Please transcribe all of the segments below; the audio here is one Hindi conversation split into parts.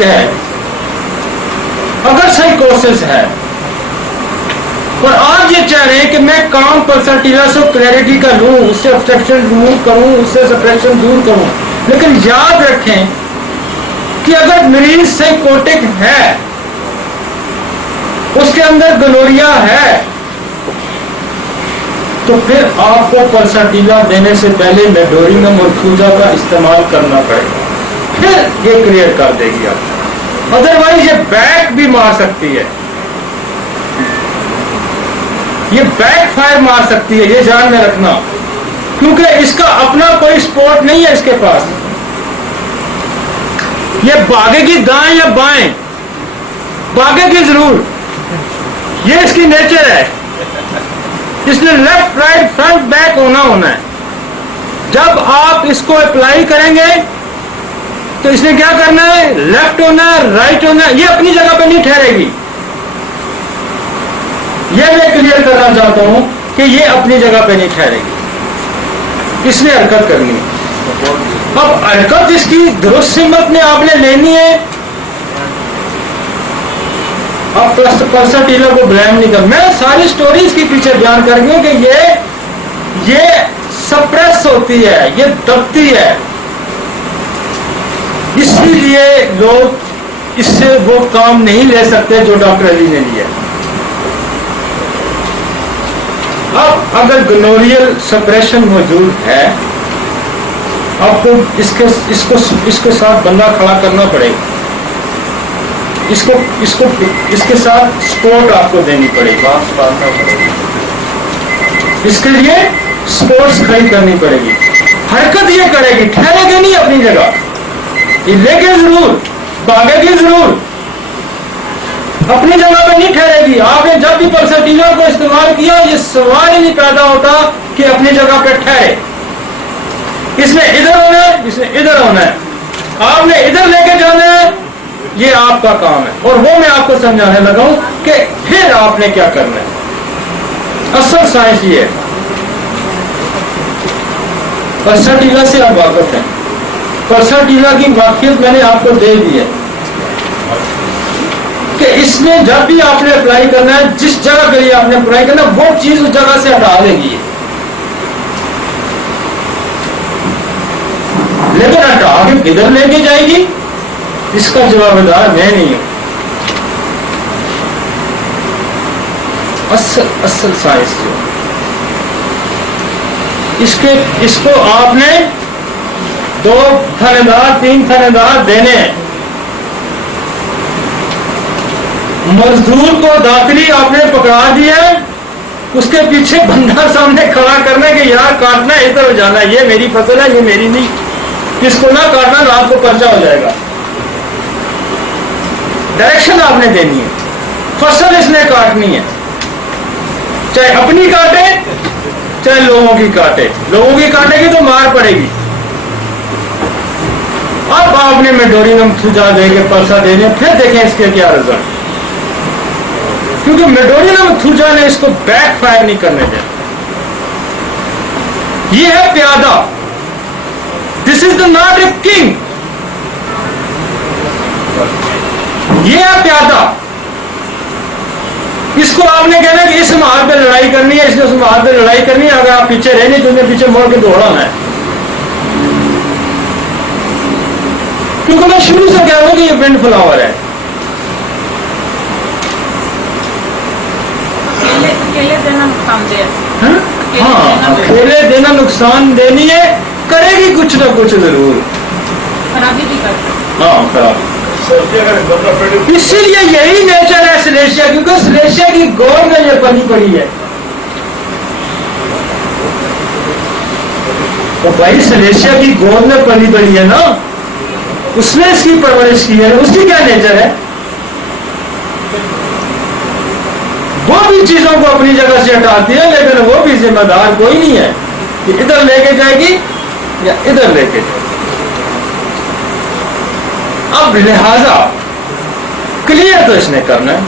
साइकोटिक है, अगर साइकोसिस है, और आप ये चाह रहे हैं कि मैं काम पर्सनैलिटी से क्लैरिटी का लूं, उससे ऑब्स्ट्रक्शन रिमूव करूं, उससे सप्रेशन दूर करूं, लेकिन याद रखें कि अगर मरीज साइकोटिक है, उसके अंदर गनोरिया है, तो फिर आपको पर्सनैलिटी देने से पहले मेडोरिनम और थूजा का इस्तेमाल करना पड़ेगा, फिर ये क्लियर कर देगी आप। अदरवाइज ये बैक भी मार सकती है, ये बैक फायर मार सकती है, ये ध्यान में रखना, क्योंकि इसका अपना कोई सपोर्ट नहीं है इसके पास। ये भागेगी दाएं या बाएं, भागेगी जरूर, ये इसकी नेचर है। इसने लेफ्ट राइट फ्रंट बैक होना है। जब आप इसको अप्लाई करेंगे तो इसने क्या करना है, लेफ्ट होना है, राइट होना है, ये अपनी जगह पे नहीं ठहरेगी। ये मैं क्लियर करना चाहता हूं कि ये अपनी जगह पे नहीं ठहरेगी, इसने हरकत करनी है। अब हरकत इसकी दुरुस्त सिमत में आपने लेनी है। अब पर्सनैलिटी को ब्लेम नहीं कर, मैं सारी स्टोरीज के पीछे बयान कर रही हूं कि ये सप्रेस होती है, ये दबती है, इसीलिए लोग इससे वो काम नहीं ले सकते जो डॉक्टर अली ने लिया। अब अगर गोनोरियल सप्रेशन मौजूद है, आपको इसके साथ बंदा खड़ा करना पड़ेगा, इसके साथ सपोर्ट आपको देनी पड़ेगी, इसके लिए सपोर्ट्स खड़ी करनी पड़ेगी। हरकत ये करेगी, ठहरेगी नहीं अपनी जगह, ये लेके जरूर, भागेगी जरूर, अपनी जगह पे नहीं ठहरेगी। आपने जब भी पर्सनैलिटी को इस्तेमाल किया, ये सवाल ही नहीं पैदा होता कि अपनी जगह पे ठहरे। इसने इधर होना है, इसने इधर होना है, आपने इधर लेके जाना है, ये आपका काम है। और वो मैं आपको समझाने लगा हूं कि फिर आपने क्या करना है। असल साइंस ये है, पर्सनैलिटी से आप वाकिफ हैं, पर्सनैलिटी की वाकियत मैंने आपको दे दी है कि इसमें जब भी आपने अप्लाई करना है, जिस जगह के लिए आपने अप्लाई करना, वो चीज उस जगह से हटा देगी, लेकिन हटा के किधर लेके जाएगी इसका जवाबदार मैं नहीं हूं। असल साइंस जो इसको आपने 2 थानेदार 3 थानेदार देने हैं। मजदूर को दाखिली आपने पकड़ा दिया, उसके पीछे बंदा सामने खड़ा करने के यार काटना है, इधर जाना है, ये मेरी फसल है, ये मेरी नहीं, इसको ना काटना, रात को पर्चा हो जाएगा। डायरेक्शन आपने देनी है, फसल इसने काटनी है, चाहे अपनी काटे चाहे लोगों की काटे, लोगों की काटेगी तो मार पड़ेगी। अब आपने मेडोरिनम थूजा देके पर्चा देने, फिर देखें इसके क्या रिजल्ट, क्योंकि मेडोरिनम थूजा ने इसको बैक फायर नहीं करने दिया। ये है प्यादा, this is the not a king, ये है प्यादा। इसको आपने कहना कि इस मार्ग पे लड़ाई करनी है, इसने उस मार्ग पे लड़ाई करनी है, अगर आप पीछे रहने तो उन्हें पीछे मोड़ के दौड़ाना है। क्योंकि मैं शुरू से कह रहा हूं कि ये विंड फ्लावर है। अकेले देना नुकसानदेह है। हाँ, अकेले देना नुकसान देनी है, करेगी कुछ ना कुछ जरूर, खराबी भी करती। हाँ खराब। इसीलिए यही नेचर है सिलेशिया, क्योंकि सिलेशिया की गौर में ये पली पड़ी है। तो भाई सिलेशिया की गौर में पली पड़ी है ना, उसने इसकी परवरिश की है, उसकी क्या नेचर है। वो भी चीजों को अपनी जगह से हटाती है, लेकिन वो भी जिम्मेदार कोई नहीं है कि इधर लेके जाएगी या इधर लेके जाएगी। अब लिहाजा क्लियर तो इसने करना है।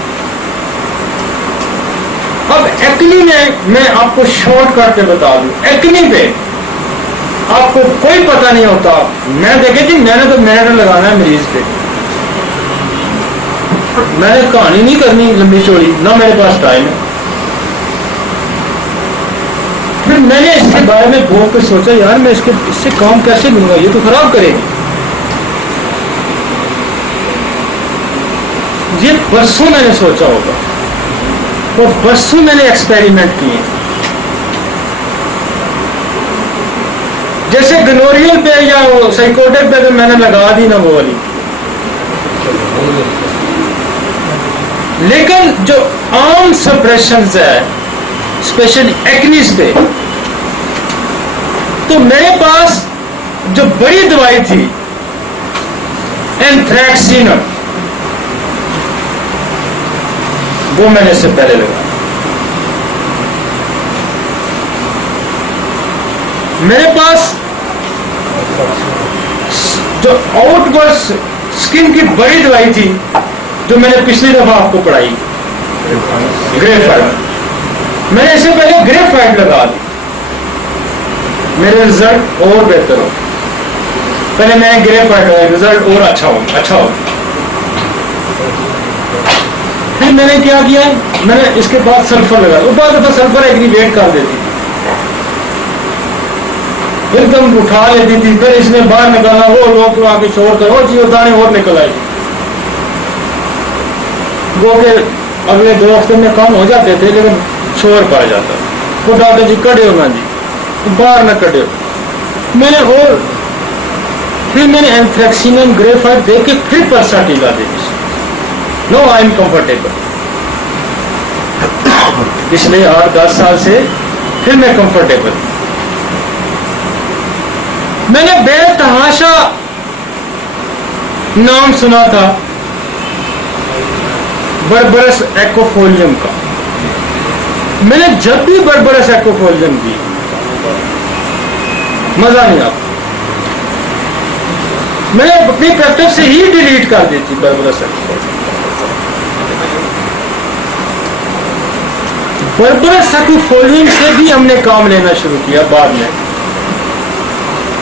अब एक्नी में मैं आपको शॉर्टकट पे बता दूं, एक्नी पे आपको कोई पता नहीं होता। मैं देखे जी, मैंने तो मिनट लगाना है मरीज पे, मैंने कहानी नहीं करनी लंबी चौड़ी, ना मेरे पास टाइम है। फिर मैंने इसके बारे में बहुत कुछ सोचा, यार मैं इससे काम कैसे लूंगा, ये तो खराब करेगी। ये बरसों मैंने सोचा होगा और बरसों मैंने एक्सपेरिमेंट किए। जैसे गनोरियल पे या वो साइकोटिक पे तो मैंने लगा दी ना वो वाली, लेकिन जो आम सप्रेशंस है स्पेशली एक्नीस पे, तो मेरे पास जो बड़ी दवाई थी एंथ्रैक्सिनम, वो मैंने इससे पहले लगा। मेरे पास जो आउटवर्ड स्किन की बड़ी दवाई थी जो मैंने पिछली दफा आपको पढ़ाई, ग्रेफाइट, मैंने इससे पहले ग्रेफाइट लगा दी, मेरे रिजल्ट और बेहतर हो। पहले मैंने ग्रेफाइट लगाया, रिजल्ट और अच्छा हो। फिर मैंने क्या किया, मैंने इसके बाद सल्फर लगाया, वो बाद दफा सल्फर एग्रीवेट कर देती थी, एकदम उठा लेती थी, फिर इसमें बाहर निकालना, वो लोग तो आके शोर कर, और चीज दाने और निकल आए, वो के अगले 2 हफ्ते में कम हो जाते थे, लेकिन शोर पा जाता। वो डॉक्टर जी कड़े हो ना जी, बाहर न कड़े हो। मैंने और फिर मैंने एंथ्रैक्सिनम ग्रेफाइट दे के फिर परसाटीला दे दी। No I am comfortable. पिछले 8-10 साल से फिर मैं कंफर्टेबल। मैंने बेतहाशा नाम सुना था बर्बरस एक्वोफोलियम का। मैंने जब भी बर्बरस एक्वोफोलियम दी, मजा नहीं आता, मैंने अपनी प्रैक्टिस से ही डिलीट कर दी थी बर्बरस एक्वोफोलियम। बर्बरस एक्वोफोलियम से भी हमने काम लेना शुरू किया बाद में।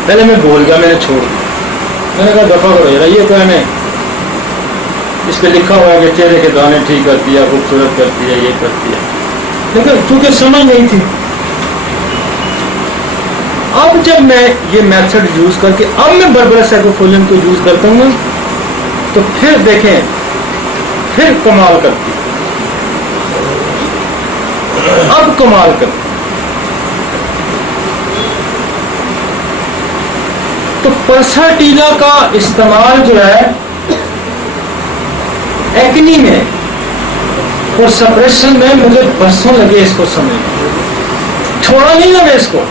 पहले मैं भूल गया, मैंने छोड़ दिया। मैंने कहा दफा करो यार, ये तो हमें इस पे लिखा हुआ है कि चेहरे के दाने ठीक करती है, खूबसूरत करती है, ये करती है, लेकिन चूंकि समझ नहीं थी। अब जब मैं ये मेथड यूज करके अब मैं बर्बरस एक्वोफोलियम को यूज करता हूँ, तो फिर देखें, फिर कमाल करती, अब कमाल करती। तो परसाटीला का इस्तेमाल जो है एक्नी में और सप्रेशन में मुझे बरसों लगे इसको समझने। छोड़ा नहीं है मैं इसको।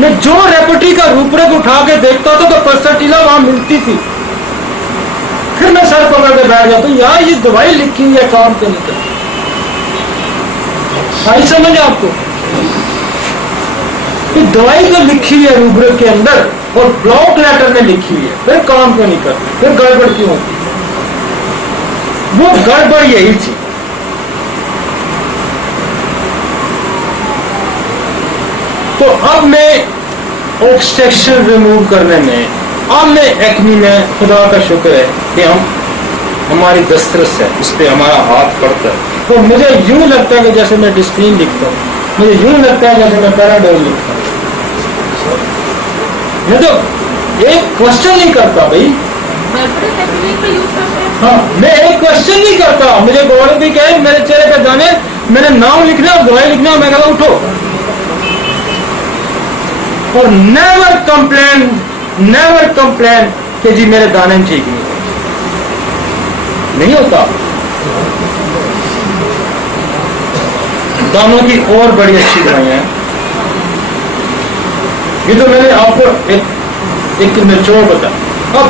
मैं जो रेपटी का रूपरेख उठा के देखता था तो परसाटीला वहां मिलती थी, फिर मैं सर पकड़ के बैठ जाता हूं, यार ये दवाई लिखी है काम के निकल। आई समझ आपको? कि दवाई तो लिखी है रूपरेख के अंदर और ब्लॉक लेटर में लिखी है, फिर काम क्यों नहीं करती, फिर गड़बड़ क्यों होती? वो गड़बड़ यही थी। तो अब मैं ऑब्स्ट्रक्शन रिमूव करने में, अब मैं एक्नी में, खुदा का शुक्र है कि हमारी दस्तरस है, इस पे हमारा हाथ पड़ता है। तो मुझे यूं लगता है कि जैसे मैं डिस्क्रीन लिखता हूँ, मुझे यूं लगता है जैसे मैं पैराडोल लिखता हूँ। मैं तो एक क्वेश्चन नहीं करता भाई। हाँ, मैं एक क्वेश्चन नहीं करता। मुझे गौरव भी कहे मेरे चेहरे पे दाने, मैंने नाम लिखना और दवाई लिखना, मैं कहता उठो। और नेवर कंप्लेन कि जी मेरे दाने ठीक नहीं होता। दानों की और बड़ी अच्छी दवाइयां हैं। ये तो मैंने आपको एक निचोड़ बता। अब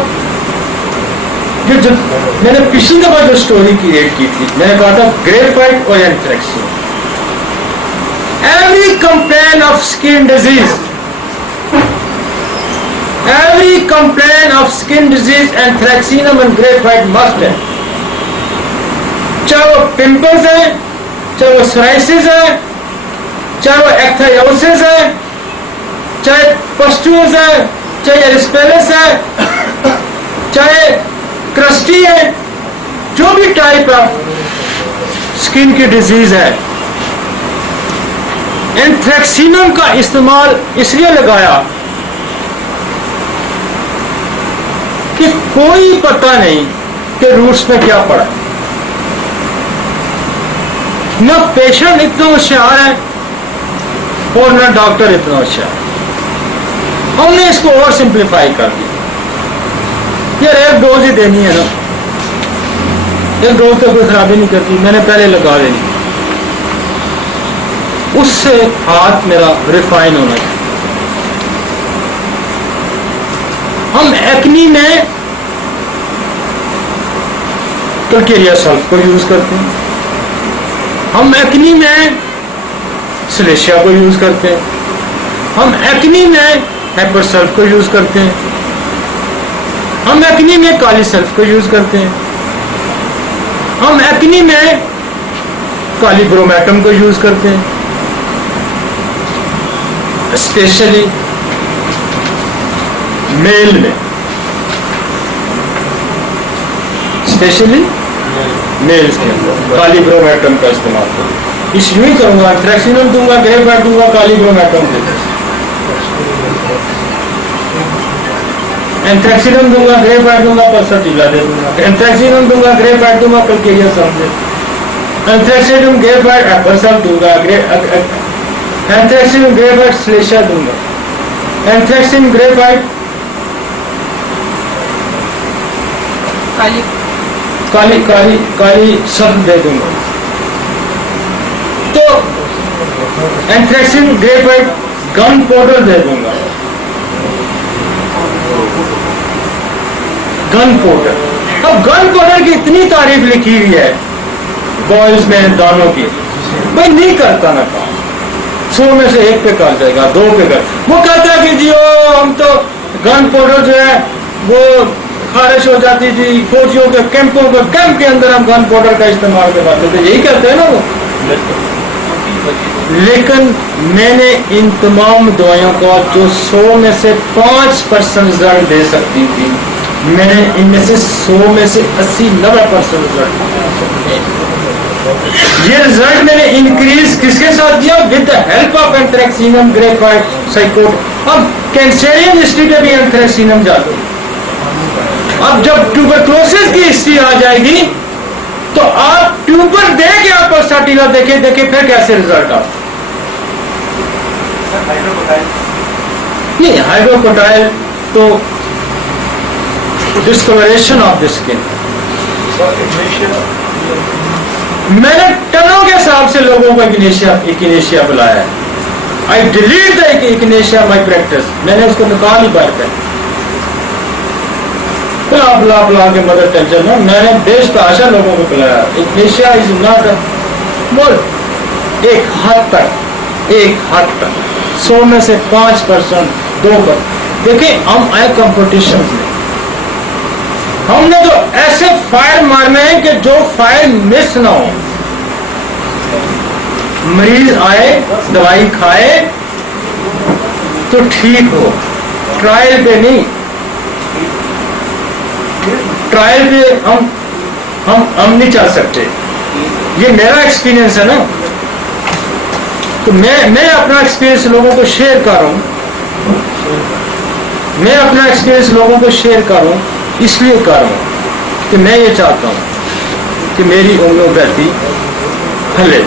जो मैंने पिछली दफा जो स्टोरी क्रिएट की थी, मैंने कहा था ग्रेफाइट और anthraxin. Every complain of skin disease, anthracinum and graphite must है। चाहे वो पिंपल्स है, चाहे वो सोराइसिस है, चाहे वो एक्थायोसिस है, चाहे पस्ट्यूल्स है, चाहे एरिस्पेलिस है, चाहे क्रस्टी है, जो भी टाइप ऑफ स्किन की डिजीज है, एंथ्रेक्सिनम का इस्तेमाल इसलिए लगाया कि कोई पता नहीं कि रूट्स में क्या पड़ा। न पेशेंट इतना होशियार है और न डॉक्टर इतना होशियार। हमने इसको और सिंप्लीफाई कर दिया, यार एक डोज ही देनी है ना, एक डोज तो कोई खराबी नहीं करती, मैंने पहले लगा देनी, उससे हाथ मेरा रिफाइन होना चाहिए। हम एक्नी में कल्केरिया सल्फ को यूज करते हैं, हम एक्नी में सिलेशिया को यूज करते हैं, हम एक्नी में हेपर सल्फ को यूज करते हैं, हम एक्नी में काली सल्फ को यूज करते हैं, हम एक्नी में काली ब्रोमेटम को यूज करते हैं। स्पेशली मेल में, स्पेशली मेल्स के अंदर काली ब्रोमेटम का इस्तेमाल करूँ। इस यूं ही करूंगा, एंथ्रेक्सिनम दूंगा, ग्रेफाइट दूंगा, काली ब्रोमेटम दूंगा, एंथ्रेक्सिनम दूंगा, ग्रेफाइट दूंगा, पल्सटीला दे दूंगा, एंथ्रेक्सिनम दूंगा, ग्रेफाइट दूंगा, कल्केरिया सल्फ दे, एंथ्रेक्सिनम ग्रेफाइट हेपर सल्फ दूंगा, एंथ्रेक्सिनम ग्रेफाइट सिलेशिया दूंगा, एंथ्रेक्सिन graphite Kali Kali Kali kali sulph दे दूंगा। तो एंथ्रेक्सिन ग्रेफाइट गन पाउडर दे दूंगा, गन पाउडर। अब गन पाउडर की इतनी तारीफ लिखी हुई है बॉयल्स में दानों की, भाई नहीं करता ना काम, 100 में से 1 पे कर जाएगा, 2 पे कर। वो कहता है कि जी ओ हम तो गन पाउडर जो है वो खारिश हो जाती थी, फौजियों के कैंपों के कैंप के अंदर हम गन पाउडर का इस्तेमाल करवाते थे, यही कहते हैं ना वो। लेकिन मैंने इन तमाम दवाइयों का जो 100 में से 5% रिजल्ट दे सकती थी, मैंने इनमें से 100 में से 80-90% रिजल्ट। ये रिजल्ट मैंने इंक्रीज किसके साथ दिया? With the help of anthracinum graphite साइकोट। अब कैंसरियन हिस्ट्री पे भी एंथ्रेक्सिनम जाते हैं। अब जब ट्यूबरक्लोसिस की हिस्ट्री आ जाएगी तो आप ट्यूबर दे के आप पल्सटीला देखे फिर कैसे रिजल्ट आप नहीं। हाइड्रोकोटाइल तो डिस्कलरेशन ऑफ द स्किन, मैंने टनों के हिसाब से लोगों को इकिनेशिया बुलाया है। I delete the echinacea my practice, मैंने उसको निकाल ही बार कर बुला के मदर टेंशन में मैंने देश का आशा लोगों को बुलाया। इकिनेशिया इज नॉट मोर, एक हद तक 100 में से 5%, 2%। देखिए हम आए कंपटीशन में, हमने तो ऐसे फायर मारने हैं कि जो फायर मिस ना हो। मरीज आए, दवाई खाए तो ठीक हो, ट्रायल पे नहीं। ट्रायल पे हम नहीं चल सकते, ये मेरा एक्सपीरियंस है ना। तो मैं अपना एक्सपीरियंस लोगों को शेयर कर रहा हूं, मैं अपना एक्सपीरियंस लोगों को शेयर कर रहा हूं, इसलिए कर रहा हूं कि मैं ये चाहता हूं कि मेरी होम्योपैथी फैले,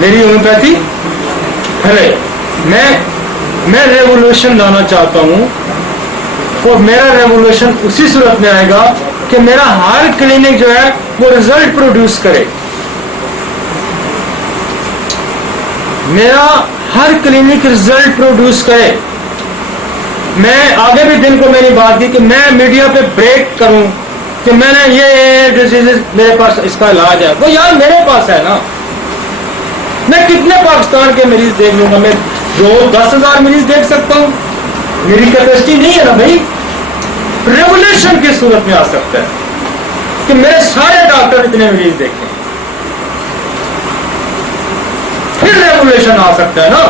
मेरी होम्योपैथी फैले। मैं रेवोल्यूशन लाना चाहता हूं, और मेरा रेवोल्यूशन उसी सूरत में आएगा कि मेरा हर क्लिनिक जो है वो रिजल्ट प्रोड्यूस करे। मेरा हर क्लिनिक रिजल्ट प्रोड्यूस करे। मैं आगे भी दिन को मेरी बात की कि मैं मीडिया पे ब्रेक करूं कि मैंने ये डिजीजेस मेरे पास इसका इलाज है। वो यार मेरे पास है ना, मैं कितने पाकिस्तान के मरीज देख लूंगा, मैं रोज 10,000 मरीज देख सकता हूं, मेरी कैपेसिटी नहीं है ना भाई। रेवोल्यूशन की सूरत में आ सकता है कि मेरे सारे डॉक्टर इतने मरीज देखें, फिर रेवोल्यूशन आ सकता है ना।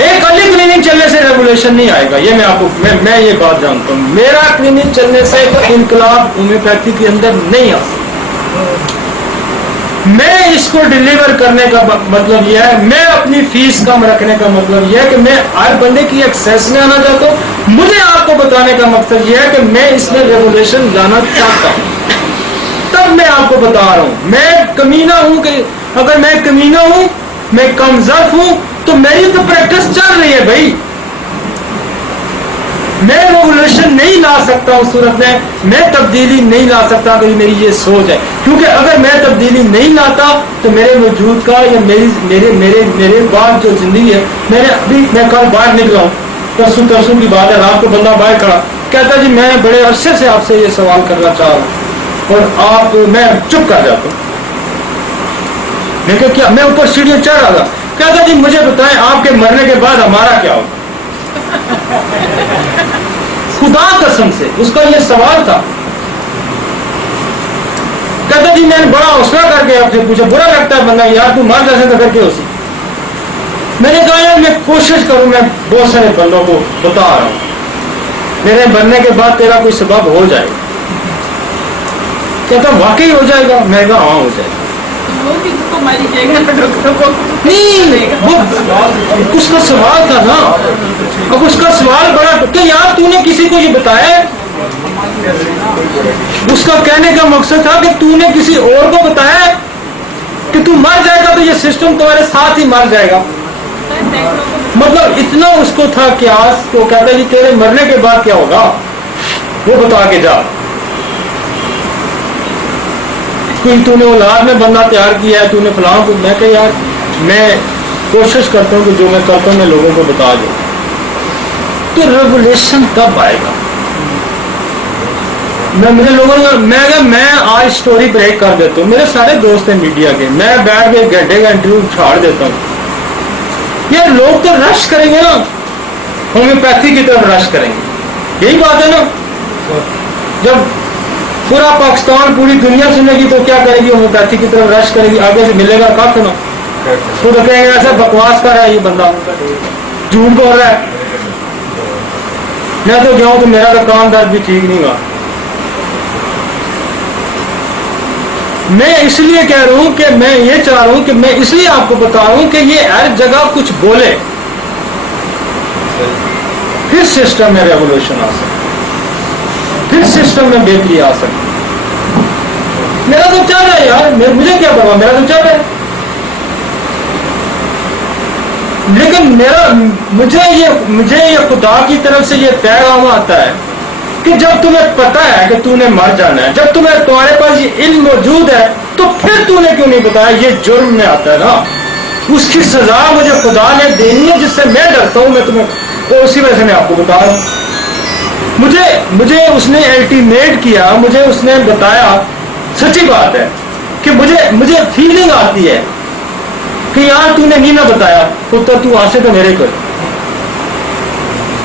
एक अली क्लिनिक चलने से रेगुलेशन नहीं आएगा, ये मैं आपको मैं ये बात जानता हूँ। मेरा क्लिनिक चलने से इनकलाब होम्योपैथी के अंदर नहीं आ सकता। मैं इसको डिलीवर करने का मतलब यह है, मैं अपनी फीस कम रखने का मतलब यह है कि मैं हर बंदे की एक्सेस में आना चाहता हूँ। मुझे आपको बताने का मकसद यह है कि मैं इसमें रेगुलेशन लाना चाहता हूँ, तब मैं आपको बता रहा हूँ। मैं कमीना हूँ कि अगर मैं कमीना हूँ, मैं कमजोर हूँ, तो मेरी तो प्रैक्टिस चल रही है भाई। मैं रेगुलेशन नहीं ला सकता उस सूरत में, मैं तब्दीली नहीं ला सकता अगर मेरी ये सोच है, क्योंकि अगर मैं तब्दीली नहीं लाता तो मेरे वजूद का या मेरे बाद जो जिंदगी है, मैं कल बाहर निकला हूँ, परसों की बात है, रात को बंदा बाहर खड़ा कहता जी मैं बड़े अरसे से आपसे ये सवाल करना चाह रहा हूँ, और मैं चुप कर जाता हूँ। मैं क्या, मैं ऊपर सीढ़ियां चढ़ रहा था, कहता जी मुझे बताएं आपके मरने के बाद हमारा क्या होगा। खुदा कसम से उसका ये सवाल था। कहता जी मैंने बड़ा हौसला करके आपसे पूछा, बुरा लगता है बंदा यार तू मर जैसे तो करके उसी। मैंने कहा यार मैं कोशिश करूं, मैं बहुत सारे बंदों को बता रहा हूं मेरे मरने के बाद तेरा कोई सबब हो जाएगा। कहता वाकई हो जाएगा? मैं कहा हाँ हो जाएगा। नहीं, वो उसका सवाल था ना। अब उसका सवाल बड़ा कि यार तूने किसी को ये बताया? उसका कहने का मकसद था कि तूने किसी और को बताया कि तू मर जाएगा तो ये सिस्टम तुम्हारे साथ ही मर जाएगा। मतलब इतना उसको था क्यास, तो कहता है तेरे मरने के बाद क्या होगा वो बता के जा। कोई तूने औलाद में बंदा तैयार किया है, तूने फलां को। मैं कह यार मैं कोशिश करता हूँ कि जो मैं करता हूँ मैं लोगों को बता दूँ। तो रेगुलेशन कब आएगा? मुझे लोगों ने मैं आज स्टोरी ब्रेक कर देता हूँ। मेरे सारे दोस्त हैं मीडिया के, मैं बैठ के घंटे का इंटरव्यू छाड़ देता हूँ। यार लोग तो रश करेंगे ना, होम्योपैथी की तरफ रश करेंगे, यही बात है ना। जब पूरा पाकिस्तान पूरी दुनिया सुनेगी तो क्या करेगी? होम्योपैथी की तरफ रश करेगी, आगे से मिलेगा कख ना। तो कहेंगे ऐसा बकवास कर रहा है ये बंदा, झूठ बोल रहा है। मैं तो गया हूं तो मेरा तो काम दर्द भी ठीक नहीं हुआ। मैं इसलिए कह रहा हूं कि मैं ये चाह रहा हूं कि मैं इसलिए आपको बता रहा हूं कि ये हर जगह कुछ बोले, फिर सिस्टम में रेवोल्यूशन आ सकती, फिर सिस्टम में बेहतरी आ सकती। मेरा तो चल रहा है यार, मुझे क्या पता, मेरा तो चल रहा है। लेकिन मुझे ये खुदा की तरफ से ये पैगाम आता है कि जब तुम्हें पता है कि तूने मर जाना है, जब तुम्हारे पास ये इल्म मौजूद है, तो फिर तूने क्यों नहीं बताया? ये जुर्म में आता है ना। उसकी सजा मुझे खुदा ने देनी है, जिससे मैं डरता हूं। मैं तुम्हें तो उसी वजह से मैं आपको बता रहा हूं। मुझे उसने अल्टीमेट किया, मुझे उसने बताया। सच्ची बात है कि मुझे फीलिंग आती है कि यार तूने नहीं ना बताया पुत्र, तू आसे तो मेरे कर।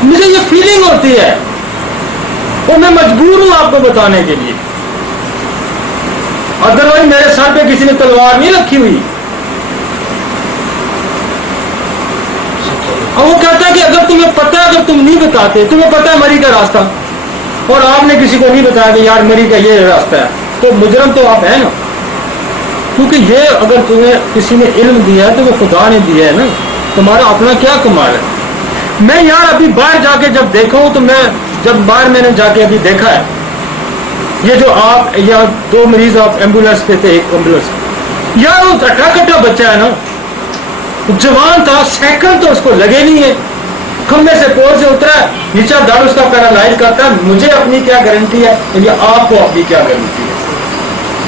मुझे ये फीलिंग होती है और मैं मजबूर हूं आपको बताने के लिए। अदरवाइज मेरे सर पे किसी ने तलवार नहीं रखी हुई। और वो कहता है कि अगर तुम्हें पता है, अगर तुम नहीं बताते, तुम्हें पता है मरी का रास्ता, और आपने किसी को नहीं बताया कि यार मरी का ये रास्ता है, तो मुजरम तो आप है ना। क्योंकि ये अगर तुम्हें किसी ने इल्म दिया है तो वो खुदा ने दिया है ना, तुम्हारा अपना क्या कमाल है। मैं यार अभी बाहर जाके जब देखा हूं, तो जब बाहर मैंने जाके अभी देखा है, ये जो आप या 2 मरीज आप एम्बुलेंस पे थे, एक एम्बुलेंस यार, वो कट्टा बच्चा है ना, जवान था, सेकंड तो उसको लगे नहीं है, खंबे से पोल से उतरा, नीचा दर्द उसका पैरालाइज करता है। मुझे अपनी क्या गारंटी है, या आपको अपनी क्या गारंटी है?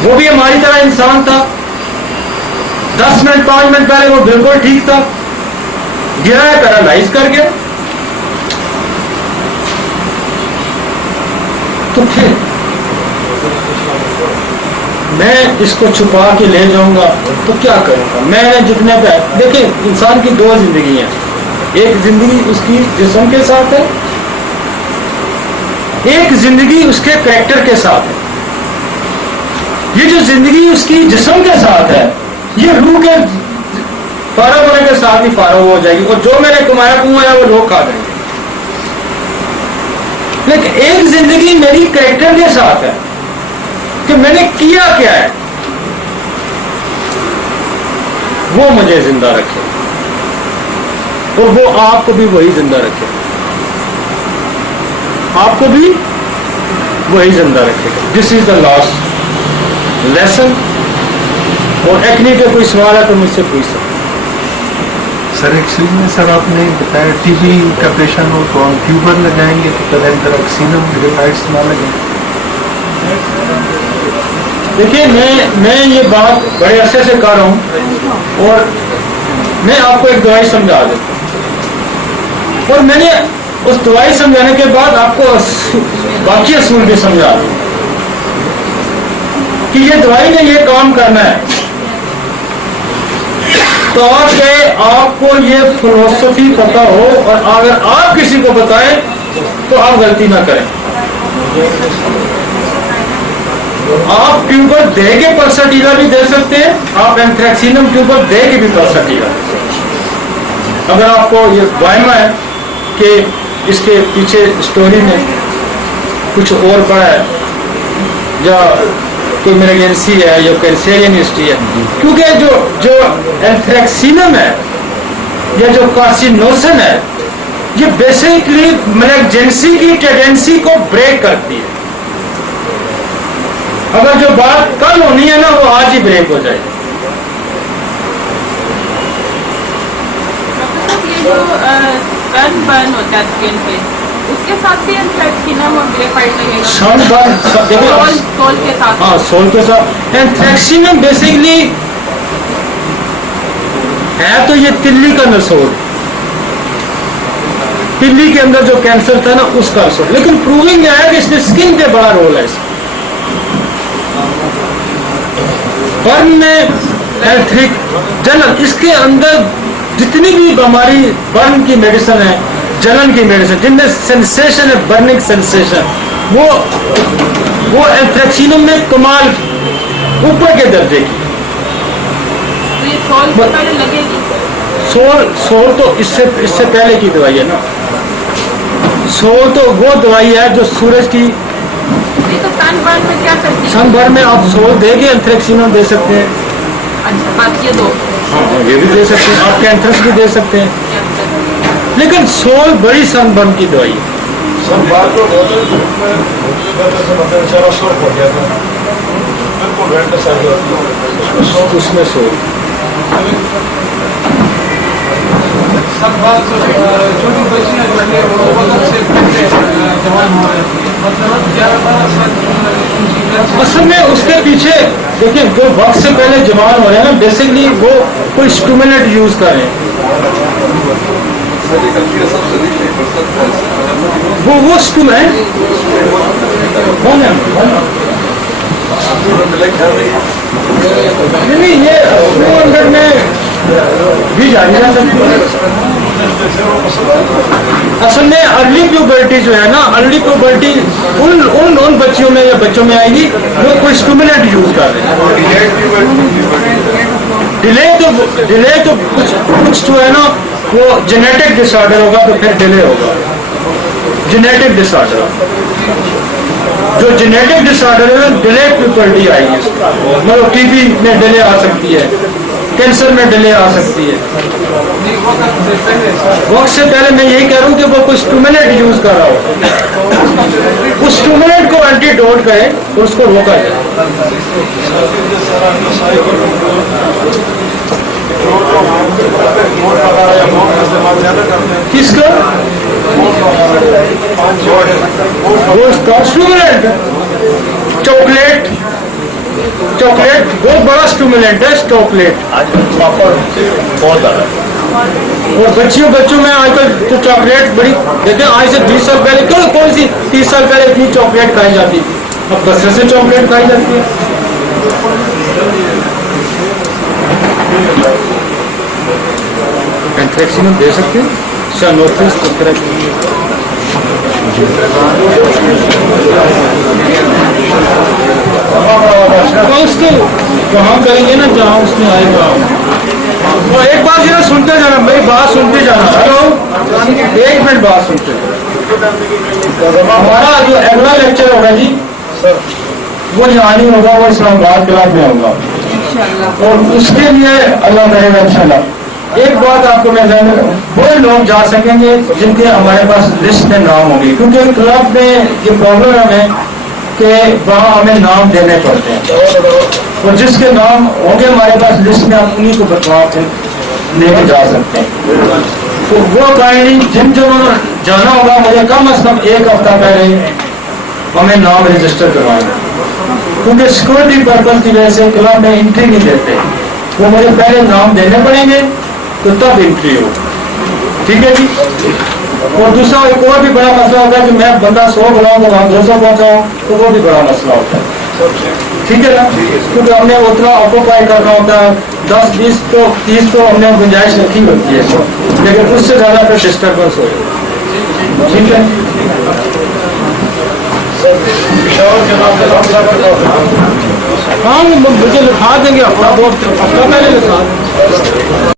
वो भी हमारी तरह इंसान था। 10 मिनट 5 मिनट पहले वो बिल्कुल ठीक था, गिरा है, पैरालाइज कर गया। तो फिर मैं इसको छुपा के ले जाऊंगा तो क्या करूंगा? मैंने जितने पे देखिए, इंसान की 2 जिंदगी हैं। एक जिंदगी उसकी जिस्म के साथ है, एक जिंदगी उसके कैरेक्टर के साथ है। ये जो जिंदगी उसकी जिस्म के साथ है, ये रूह के फारग होने के साथ ही फारग हो जाएगी और जो मैंने कमाया कुआं है वो लोग खा देंगे। लेकिन एक जिंदगी मेरी कैरेक्टर के साथ है कि मैंने किया क्या है, वो मुझे जिंदा रखे और वो आपको भी वही जिंदा रखे, आपको भी वही जिंदा रखेगा। This is the last lesson. और एक्नी के कोई सवाल है तो मुझसे पूछ सकते। सर एक्चुअली में सर आपने बताया टीबी का पेशेंट हो तो हम ट्यूबर लगाएंगे तो एंथ्रेक्सिनम ग्रेफाइट्स ना लगे। देखिए मैं ये बात बड़े अरसे से कर रहा हूं और मैं आपको एक दवाई समझा देता हूं और मैंने उस दवाई समझाने के बाद आपको बाकी असूल भी समझा दूं कि ये दवाई ने ये काम करना है ताकि आपको ये फिलोसफी पता हो और अगर आप किसी को बताएं तो आप गलती ना करें। आप ट्यूबर दे के पल्साटीला भी दे सकते हैं, आप एंथ्रेक्सिनम ट्यूबर दे के भी पल्साटीला दे सकते हैं। अगर आपको ये वायमा है कि इसके पीछे स्टोरी में कुछ और बड़ा है या कोई मेरेगेंसी है या कैंसेरियन हिस्ट्री है, क्योंकि जो एंथ्रेक्सिनम है या जो कार्सिनोसिन है ये बेसिकली मेरेगेंसी की टेंडेंसी को ब्रेक करती है। अगर जो बात कल होनी है ना वो आज ही ब्रेक हो जाएगी। ये जो सनबर्न होता है स्किन पे उसके साथ भी एंथ्रेक्सिनम और ग्रेफाइट लगेगा। सनबर्न सोल के साथ। हाँ सोल के साथ। एंथ्रेक्सिनम बेसिकली है तो ये तिल्ली का नसोड़, तिल्ली के अंदर जो कैंसर था ना उसका नसोड़, लेकिन प्रूविंग में आया कि इसमें स्किन पे बड़ा रोल है इसका। बर्न में एंथ्रिक जलन, इसके अंदर जितनी भी हमारी बर्न की मेडिसिन है, जलन की मेडिसिन जिनमें सेंसेशन है, बर्निंग सेंसेशन, वो एंथ्रेक्सिनम में कमाल ऊपर के दर्जे की। तो ये सोल से पहले लगेगी। सोल तो इससे पहले की दवाई है ना। सोल तो वो दवाई है जो सूरज की। तो सनबर्न में क्या करती है? सनबर्न में आप सोल देके एंथ्रेक्सिनम दे सकते हैं। अच्छा बात ये दो। हाँ ये भी दे सकते हैं, आप कैंथरस भी दे सकते हैं, लेकिन सोल बड़ी सनबर्न की दवाई है। उसमें सोल छोटी बच्चियां जो है वो वक्त से पहले जवान हो रही थी, मतलब 11-12 साल की। असल में उसके पीछे देखिए जो वक्त से पहले जवान हो रहे हैं ना, बेसिकली वो कोई स्टिमुलेंट यूज कर रहे हैं। वो स्टिमुलेंट नहीं, ये 200 में भी जानी जा सकती है। असल में अर्ली प्यूबर्टी जो है ना, अर्ली प्यूबर्टी उन बच्चियों में या बच्चों में आएगी जो कोई स्टिमुलेंट यूज कर रहे हैं। डिले तो कुछ जो है ना वो जेनेटिक डिसऑर्डर होगा तो फिर डिले होगा। जेनेटिक डिसऑर्डर, जो जेनेटिक डिसऑर्डर है डिले प्यूबर्टी आएगी, मतलब टीबी में डिले आ सकती है, कैंसर में डिले आ सकती है। वक्त से पहले मैं यही कह रहा हूँ कि वो कोई स्टिमुलेंट यूज कर रहा हो, उस स्टिमुलेंट को एंटीडोट कहे और उसको रोका जाए। किसका? वो स्टिमुलेंट, चॉकलेट बहुत बड़ा स्टिमुलेंट है चॉकलेट। बहुत और बच्चों में आजकल तो चॉकलेट बड़ी देखें, आज से 20 साल पहले कौन सी 30 साल पहले इतनी चॉकलेट खाई जाती थी, अब कसरत से चॉकलेट खाई जाती है। एंथ्रेक्सिनम दे सकते हैं, सानोथिस उसको वहाँ करेंगे ना जहाँ उसमें आएगा। तो एक बार जरा सुनते जाना, मेरी बात सुनते जाना। हेलो, एक मिनट बात सुनते जाना। हमारा जो अगला लेक्चर होगा जी वो यहाँ नहीं होगा, वो इस्लामाबाद क्लब में होगा और उसके लिए अल्लाह करेगा इंशाल्लाह। एक बात आपको मैं वो लोग जा सकेंगे जिनके हमारे पास लिस्ट में नाम होंगे, क्योंकि क्लब में ये प्रॉब्लम है कि वहाँ हमें नाम देने पड़ते हैं और जिसके नाम होंगे हमारे पास लिस्ट में, आप उन्हीं को बतवा के लेके जा सकते हैं। तो वो काइंडली जिन जिन्होंने जाना होगा मुझे कम से कम एक हफ्ता पहले हमें नाम रजिस्टर करवाएंगे, क्योंकि सिक्योरिटी पर्पज की वजह से क्लब में एंट्री नहीं देते, वो मुझे पहले नाम देने पड़ेंगे तो तब एंट्री हो। ठीक है जी। और दूसरा एक और भी बड़ा मसला होता है कि मैं बंदा 100 बुलाऊं तो वहाँ 200 पहुंचाऊं, तो वो भी बड़ा मसला होता है। ठीक है ना, क्योंकि हमने उतना ऑक्यूपाई करना होता है, 10, 20 तो 30 तो हमने गुंजाइश रखी होती है, लेकिन उससे ज्यादा फिर डिस्टर्बेंस हो। ठीक है, हाँ मुझे लिखा देंगे, हफ्ता 2 हफ्ता पहले लिखा